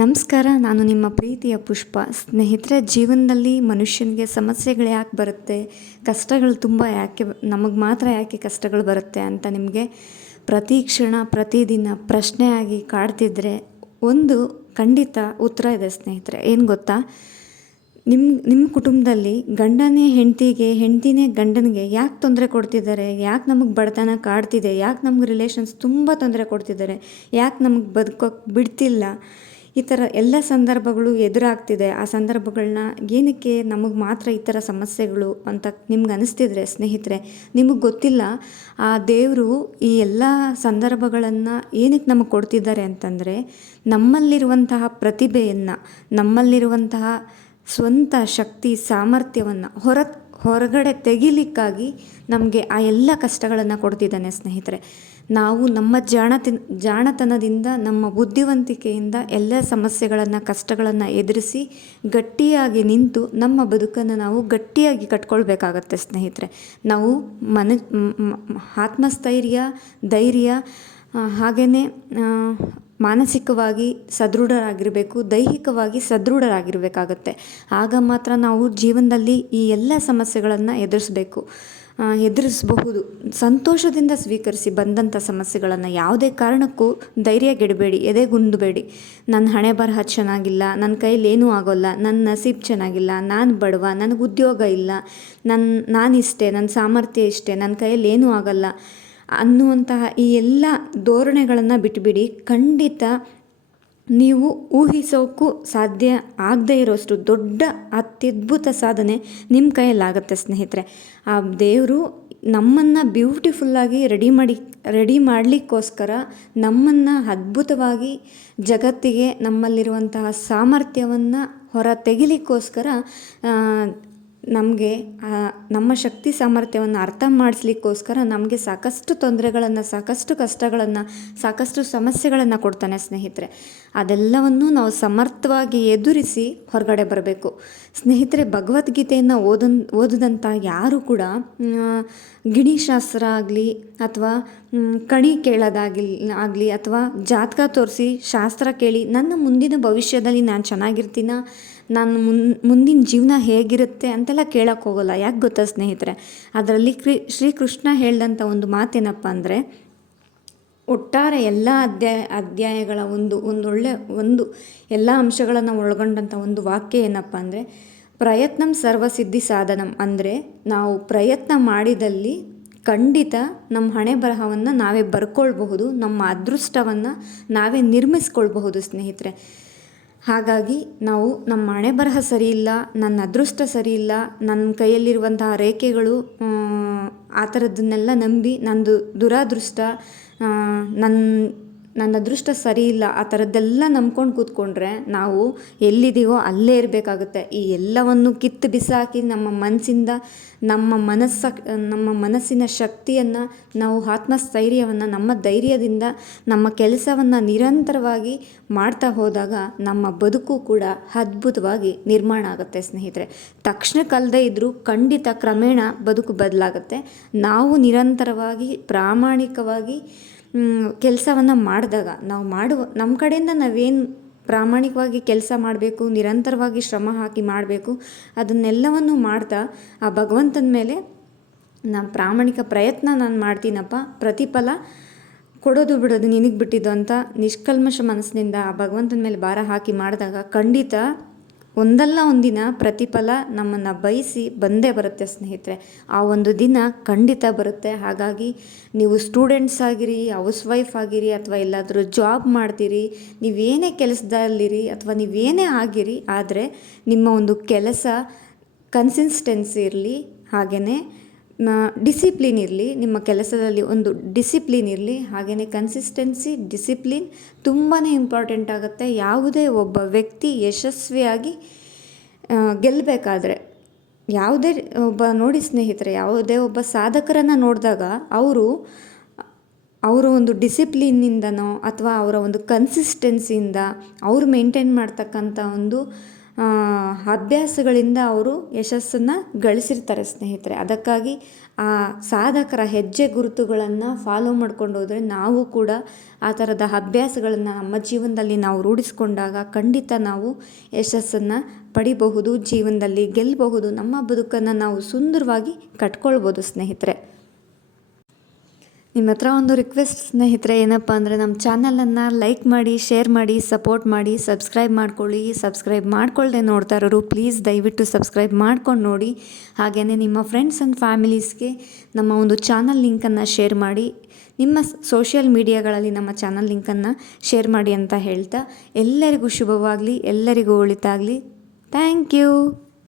ನಮಸ್ಕಾರ, ನಾನು ನಿಮ್ಮ ಪ್ರೀತಿಯ ಪುಷ್ಪ. ಸ್ನೇಹಿತರೆ, ಜೀವನದಲ್ಲಿ ಮನುಷ್ಯನಿಗೆ ಸಮಸ್ಯೆಗಳು ಯಾಕೆ ಬರುತ್ತೆ? ಕಷ್ಟಗಳು ತುಂಬ ಯಾಕೆ, ನಮಗೆ ಮಾತ್ರ ಯಾಕೆ ಕಷ್ಟಗಳು ಬರುತ್ತೆ ಅಂತ ನಿಮಗೆ ಪ್ರತಿ ಕ್ಷಣ, ಪ್ರತಿದಿನ ಪ್ರಶ್ನೆಯಾಗಿ ಕಾಡ್ತಿದ್ರೆ ಒಂದು ಖಂಡಿತ ಉತ್ತರ ಇದೆ ಸ್ನೇಹಿತರೆ. ಏನು ಗೊತ್ತಾ? ನಿಮ್ಮ ನಿಮ್ಮ ಕುಟುಂಬದಲ್ಲಿ ಗಂಡನೇ ಹೆಂಡತಿಗೆ, ಹೆಂಡತಿನೇ ಗಂಡನಿಗೆ ಯಾಕೆ ತೊಂದರೆ ಕೊಡ್ತಿದ್ದಾರೆ? ಯಾಕೆ ನಮಗೆ ಬಡತನ ಕಾಡ್ತಿದೆ? ಯಾಕೆ ನಮ್ಗೆ ರಿಲೇಷನ್ಸ್ ತುಂಬ ತೊಂದರೆ ಕೊಡ್ತಿದ್ದಾರೆ? ಯಾಕೆ ನಮಗೆ ಬದುಕೋಕೆ ಬಿಡ್ತಿಲ್ಲ? ಈ ಥರ ಎಲ್ಲ ಸಂದರ್ಭಗಳು ಎದುರಾಗ್ತಿದೆ. ಆ ಸಂದರ್ಭಗಳನ್ನ ಏನಕ್ಕೆ ನಮಗೆ ಮಾತ್ರ ಈ ಥರ ಸಮಸ್ಯೆಗಳು ಅಂತ ನಿಮ್ಗೆ ಅನಿಸ್ತಿದ್ರೆ ಸ್ನೇಹಿತರೆ, ನಿಮಗೆ ಗೊತ್ತಿಲ್ಲ, ಆ ದೇವರು ಈ ಎಲ್ಲ ಸಂದರ್ಭಗಳನ್ನು ಏನಕ್ಕೆ ನಮಗೆ ಕೊಡ್ತಿದ್ದಾರೆ ಅಂತಂದರೆ, ನಮ್ಮಲ್ಲಿರುವಂತಹ ಪ್ರತಿಭೆಯನ್ನು, ನಮ್ಮಲ್ಲಿರುವಂತಹ ಸ್ವಂತ ಶಕ್ತಿ, ಸಾಮರ್ಥ್ಯವನ್ನು ಹೊರ ಹೊರಗಡೆ ತೆಗಿಲಿಕ್ಕಾಗಿ ನಮಗೆ ಆ ಎಲ್ಲ ಕಷ್ಟಗಳನ್ನು ಕೊಡ್ತಿದ್ದಾನೆ ಸ್ನೇಹಿತರೆ. ನಾವು ನಮ್ಮ ಜಾಣತಿ, ಜಾಣತನದಿಂದ, ನಮ್ಮ ಬುದ್ಧಿವಂತಿಕೆಯಿಂದ ಎಲ್ಲ ಸಮಸ್ಯೆಗಳನ್ನು, ಕಷ್ಟಗಳನ್ನು ಎದುರಿಸಿ ಗಟ್ಟಿಯಾಗಿ ನಿಂತು ನಮ್ಮ ಬದುಕನ್ನು ನಾವು ಗಟ್ಟಿಯಾಗಿ ಕಟ್ಕೊಳ್ಬೇಕಾಗತ್ತೆ ಸ್ನೇಹಿತರೆ. ನಾವು ಮನ ಆತ್ಮಸ್ಥೈರ್ಯ, ಧೈರ್ಯ ಹಾಗೆಯೇ ಮಾನಸಿಕವಾಗಿ ಸದೃಢರಾಗಿರಬೇಕು, ದೈಹಿಕವಾಗಿ ಸದೃಢರಾಗಿರಬೇಕಾಗತ್ತೆ. ಆಗ ಮಾತ್ರ ನಾವು ಜೀವನದಲ್ಲಿ ಈ ಎಲ್ಲ ಸಮಸ್ಯೆಗಳನ್ನು ಎದುರಿಸಬೇಕು. ಎದುರಿಸಬಹುದು. ಸಂತೋಷದಿಂದ ಸ್ವೀಕರಿಸಿ ಬಂದಂಥ ಸಮಸ್ಯೆಗಳನ್ನು ಯಾವುದೇ ಕಾರಣಕ್ಕೂ ಧೈರ್ಯಗೆಡಬೇಡಿ, ಎದೆಗುಂದಬೇಡಿ. ನನ್ನ ಹಣೆ ಬರಹ ಚೆನ್ನಾಗಿಲ್ಲ ನನ್ನ ಕೈಲಿ ಏನೂ ಆಗೋಲ್ಲ ನನ್ನ ನಸೀಬ್ ಚೆನ್ನಾಗಿಲ್ಲ, ನಾನು ಬಡವ, ನನಗೆ ಉದ್ಯೋಗ ಇಲ್ಲ ನನ್ನ ನಾನಿಷ್ಟೇ ನನ್ನ ಸಾಮರ್ಥ್ಯ ಇಷ್ಟೇ ನನ್ನ ಕೈಯಲ್ಲಿ ಏನೂ ಆಗಲ್ಲ ಅನ್ನುವಂತಹ ಈ ಎಲ್ಲ ಧೋರಣೆಗಳನ್ನು ಬಿಟ್ಬಿಡಿ. ಖಂಡಿತ ನೀವು ಊಹಿಸೋಕ್ಕೂ ಸಾಧ್ಯ ಆಗದೇ ಇರೋಷ್ಟು ದೊಡ್ಡ ಅತ್ಯದ್ಭುತ ಸಾಧನೆ ನಿಮ್ಮ ಕೈಯಲ್ಲಾಗತ್ತೆ ಸ್ನೇಹಿತರೆ. ಆ ದೇವರು ನಮ್ಮನ್ನು ಬ್ಯೂಟಿಫುಲ್ಲಾಗಿ ರೆಡಿ ಮಾಡಿ ರೆಡಿ ಮಾಡಲಿಕ್ಕೋಸ್ಕರ ನಮ್ಮನ್ನು ಅದ್ಭುತವಾಗಿ ಜಗತ್ತಿಗೆ ನಮ್ಮಲ್ಲಿರುವಂತಹ ಸಾಮರ್ಥ್ಯವನ್ನು ಹೊರ ತೆಗಿಲಿಕ್ಕೋಸ್ಕರ ನಮಗೆ ನಮ್ಮ ಶಕ್ತಿ ಸಾಮರ್ಥ್ಯವನ್ನು ಅರ್ಥ ಮಾಡಿಸ್ಲಿಕ್ಕೋಸ್ಕರ ನಮಗೆ ಸಾಕಷ್ಟು ತೊಂದರೆಗಳನ್ನು, ಸಾಕಷ್ಟು ಕಷ್ಟಗಳನ್ನು, ಸಾಕಷ್ಟು ಸಮಸ್ಯೆಗಳನ್ನು ಕೊಡ್ತಾನೆ ಸ್ನೇಹಿತರೆ. ಅದೆಲ್ಲವನ್ನು ನಾವು ಸಮರ್ಥವಾಗಿ ಎದುರಿಸಿ ಹೊರಗಡೆ ಬರಬೇಕು. ಸ್ನೇಹಿತರೆ, ಭಗವದ್ಗೀತೆಯನ್ನು ಓದನ್ ಓದಿದಂಥ ಯಾರು ಕೂಡ ಗಿಣಿಶಾಸ್ತ್ರ ಆಗಲಿ ಅಥವಾ ಕಣಿ ಕೇಳೋದಾಗಿಲ್, ಆಗಲಿ ಅಥವಾ ಜಾತಕ ತೋರಿಸಿ ಶಾಸ್ತ್ರ ಕೇಳಿ ನನ್ನ ಮುಂದಿನ ಭವಿಷ್ಯದಲ್ಲಿ ನಾನು ಚೆನ್ನಾಗಿರ್ತೀನ? ನಾನು ಮುಂದಿನ ಜೀವನ ಹೇಗಿರುತ್ತೆ ಅಂತೆಲ್ಲ ಕೇಳೋಕ್ಕೆ ಹೋಗೋಲ್ಲ. ಯಾಕೆ ಗೊತ್ತಾ ಸ್ನೇಹಿತರೆ? ಅದರಲ್ಲಿ ಕ್ರಿ, ಶ್ರೀಕೃಷ್ಣ ಹೇಳಿದಂಥ ಒಂದು ಮಾತೇನಪ್ಪ ಅಂದರೆ, ಒಟ್ಟಾರೆ ಎಲ್ಲ ಅಧ್ಯಾಯ ಅಧ್ಯಾಯಗಳ ಒಂದು, ಒಂದೊಳ್ಳೆ, ಒಂದು ಎಲ್ಲ ಅಂಶಗಳನ್ನು ಒಳಗೊಂಡಂಥ ಒಂದು ವಾಕ್ಯ ಏನಪ್ಪ ಅಂದರೆ, ಪ್ರಯತ್ನಂ ಸರ್ವಸಿದ್ಧಿ ಸಾಧನಂ ಅಂದರೆ, ನಾವು ಪ್ರಯತ್ನ ಮಾಡಿದಲ್ಲಿ ಖಂಡಿತ ನಮ್ಮ ಹಣೆ ಬರಹವನ್ನು ನಾವೇ ಬರ್ಕೊಳ್ಬಹುದು, ನಮ್ಮ ಅದೃಷ್ಟವನ್ನು ನಾವೇ ನಿರ್ಮಿಸ್ಕೊಳ್ಬಹುದು ಸ್ನೇಹಿತರೆ. ಹಾಗಾಗಿ ನಾವು ನಮ್ಮ ಹಣೆ ಬರಹ ಸರಿ ಇಲ್ಲ, ನನ್ನ ಅದೃಷ್ಟ ಸರಿ ಇಲ್ಲ ನನ್ನ ಕೈಯಲ್ಲಿರುವಂತಹ ರೇಖೆಗಳು, ಆ ಥರದ್ದನ್ನೆಲ್ಲ ನಂಬಿ ನಂದು ದುರಾದೃಷ್ಟ ನನ್ನ ನನ್ನ ಅದೃಷ್ಟ ಸರಿ ಇಲ್ಲ, ಆ ಥರದ್ದೆಲ್ಲ ನಂಬ್ಕೊಂಡು ಕೂತ್ಕೊಂಡ್ರೆ ನಾವು ಎಲ್ಲಿದ್ದೀವೋ ಅಲ್ಲೇ ಇರಬೇಕಾಗುತ್ತೆ. ಈ ಎಲ್ಲವನ್ನು ಕಿತ್ತು ಬಿಸಾಕಿ ನಮ್ಮ ಮನಸ್ಸಿಂದ ನಮ್ಮ ಮನಸ್ಸ, ನಮ್ಮ ಮನಸ್ಸಿನ ಶಕ್ತಿಯನ್ನು, ನಾವು ಆತ್ಮಸ್ಥೈರ್ಯವನ್ನು, ನಮ್ಮ ಧೈರ್ಯದಿಂದ, ನಮ್ಮ ಕೆಲಸವನ್ನು ನಿರಂತರವಾಗಿ ಮಾಡ್ತಾ ಹೋದಾಗ ನಮ್ಮ ಬದುಕು ಕೂಡ ಅದ್ಭುತವಾಗಿ ನಿರ್ಮಾಣ ಆಗುತ್ತೆ ಸ್ನೇಹಿತರೆ. ತಕ್ಷಣಕ್ಕಲ್ಲದೆ ಇದ್ದರೂ ಖಂಡಿತ ಕ್ರಮೇಣ ಬದುಕು ಬದಲಾಗುತ್ತೆ. ನಾವು ನಿರಂತರವಾಗಿ ಪ್ರಾಮಾಣಿಕವಾಗಿ ಕೆಲಸವನ್ನು ಮಾಡಿದಾಗ ನಾವು ಮಾಡುವ ನಮ್ಮ ಕಡೆಯಿಂದ ನಾವೇನು ಪ್ರಾಮಾಣಿಕವಾಗಿ ಕೆಲಸ ಮಾಡಬೇಕು, ನಿರಂತರವಾಗಿ ಶ್ರಮ ಹಾಕಿ ಮಾಡಬೇಕು, ಅದನ್ನೆಲ್ಲವನ್ನು ಮಾಡ್ತಾ ಆ ಭಗವಂತನ ಮೇಲೆ ನಾನು ಪ್ರಾಮಾಣಿಕ ಪ್ರಯತ್ನ ನಾನು ಮಾಡ್ತೀನಪ್ಪ, ಪ್ರತಿಫಲ ಕೊಡೋದು ಬಿಡೋದು ನಿನಗೆ ಬಿಟ್ಟಿದ್ದು ಅಂತ ನಿಷ್ಕಲ್ಮಶ ಮನಸ್ಸಿನಿಂದ ಆ ಭಗವಂತನ ಮೇಲೆ ಭಾರ ಹಾಕಿ ಮಾಡಿದಾಗ ಖಂಡಿತ ಒಂದಲ್ಲ ಒಂದಿನ ಪ್ರತಿಫಲ ನಮ್ಮನ್ನು ಬಯಸಿ ಬಂದೇ ಬರುತ್ತೆ ಸ್ನೇಹಿತರೆ. ಆ ಒಂದು ದಿನ ಖಂಡಿತ ಬರುತ್ತೆ. ಹಾಗಾಗಿ ನೀವು ಸ್ಟೂಡೆಂಟ್ಸ್ ಆಗಿರಿ ಹೌಸ್ ವೈಫ್ ಆಗಿರಿ, ಅಥವಾ ಎಲ್ಲಾದರೂ ಜಾಬ್ ಮಾಡ್ತೀರಿ ನೀವೇನೇ ಕೆಲಸದಲ್ಲಿರಿ, ಅಥವಾ ನೀವೇನೇ ಆಗಿರಿ, ಆದರೆ ನಿಮ್ಮ ಒಂದು ಕೆಲಸ ಕನ್ಸಿಸ್ಟೆನ್ಸಿ ಇರಲಿ ಹಾಗೆಯೇ ಡಿಸಿಪ್ಲಿನ್ ಇರಲಿ, ನಿಮ್ಮ ಕೆಲಸದಲ್ಲಿ ಒಂದು ಡಿಸಿಪ್ಲಿನ್ ಇರಲಿ ಹಾಗೆಯೇ ಕನ್ಸಿಸ್ಟೆನ್ಸಿ ಡಿಸಿಪ್ಲಿನ್ ತುಂಬಾ ಇಂಪಾರ್ಟೆಂಟ್ ಆಗುತ್ತೆ. ಯಾವುದೇ ಒಬ್ಬ ವ್ಯಕ್ತಿ ಯಶಸ್ವಿಯಾಗಿ ಗೆಲ್ಲಬೇಕಾದ್ರೆ ಯಾವುದೇ ಒಬ್ಬ ನೋಡಿ ಸ್ನೇಹಿತರೆ, ಯಾವುದೇ ಒಬ್ಬ ಸಾಧಕರನ್ನು ನೋಡಿದಾಗ ಅವರು, ಅವರ ಒಂದು ಡಿಸಿಪ್ಲಿನ್ನಿಂದನೋ ಅಥವಾ ಅವರ ಒಂದು ಕನ್ಸಿಸ್ಟೆನ್ಸಿಯಿಂದ ಅವರು ಮೇಂಟೈನ್ ಮಾಡ್ತಕ್ಕಂಥ ಒಂದು ಅಭ್ಯಾಸಗಳಿಂದ ಅವರು ಯಶಸ್ಸನ್ನು ಗಳಿಸಿರ್ತಾರೆ ಸ್ನೇಹಿತರೆ. ಅದಕ್ಕಾಗಿ ಆ ಸಾಧಕರ ಹೆಜ್ಜೆ ಗುರುತುಗಳನ್ನು ಫಾಲೋ ಮಾಡ್ಕೊಂಡು ಹೋದರೆ ನಾವು ಕೂಡ ಆ ಥರದ ಅಭ್ಯಾಸಗಳನ್ನು ನಮ್ಮ ಜೀವನದಲ್ಲಿ ನಾವು ರೂಢಿಸ್ಕೊಂಡಾಗ ಖಂಡಿತ ನಾವು ಯಶಸ್ಸನ್ನು ಪಡಿಬಹುದು, ಜೀವನದಲ್ಲಿ ಗೆಲ್ಲಬಹುದು ನಮ್ಮ ಬದುಕನ್ನು ನಾವು ಸುಂದರವಾಗಿ ಕಟ್ಕೊಳ್ಬೋದು ಸ್ನೇಹಿತರೆ. ನಿಮ್ಮ ಹತ್ರ ಒಂದು ರಿಕ್ವೆಸ್ಟ್ ಸ್ನೇಹಿತರೆ, ಏನಪ್ಪ ಅಂದರೆ ನಮ್ಮ ಚಾನಲನ್ನು ಲೈಕ್ ಮಾಡಿ ಶೇರ್ ಮಾಡಿ ಸಪೋರ್ಟ್ ಮಾಡಿ ಸಬ್ಸ್ಕ್ರೈಬ್ ಮಾಡ್ಕೊಳ್ಳಿ. ಸಬ್ಸ್ಕ್ರೈಬ್ ಮಾಡ್ಕೊಳ್ಳದೆ ನೋಡ್ತಾ ಇರೋರು ಪ್ಲೀಸ್ ದಯವಿಟ್ಟು ಸಬ್ಸ್ಕ್ರೈಬ್ ಮಾಡ್ಕೊಂಡು ನೋಡಿ. ಹಾಗೆಯೇ ನಿಮ್ಮ ಫ್ರೆಂಡ್ಸ್ ಆ್ಯಂಡ್ ಫ್ಯಾಮಿಲೀಸ್ಗೆ ನಮ್ಮ ಒಂದು ಚಾನಲ್ ಲಿಂಕನ್ನು ಶೇರ್ ಮಾಡಿ. ನಿಮ್ಮ ಸೋಷಿಯಲ್ ಮೀಡಿಯಾಗಳಲ್ಲಿ ನಮ್ಮ ಚಾನಲ್ ಲಿಂಕನ್ನು ಶೇರ್ ಮಾಡಿ ಅಂತ ಹೇಳ್ತಾ, ಎಲ್ಲರಿಗೂ ಶುಭವಾಗಲಿ, ಎಲ್ಲರಿಗೂ ಒಳಿತಾಗಲಿ. Thank you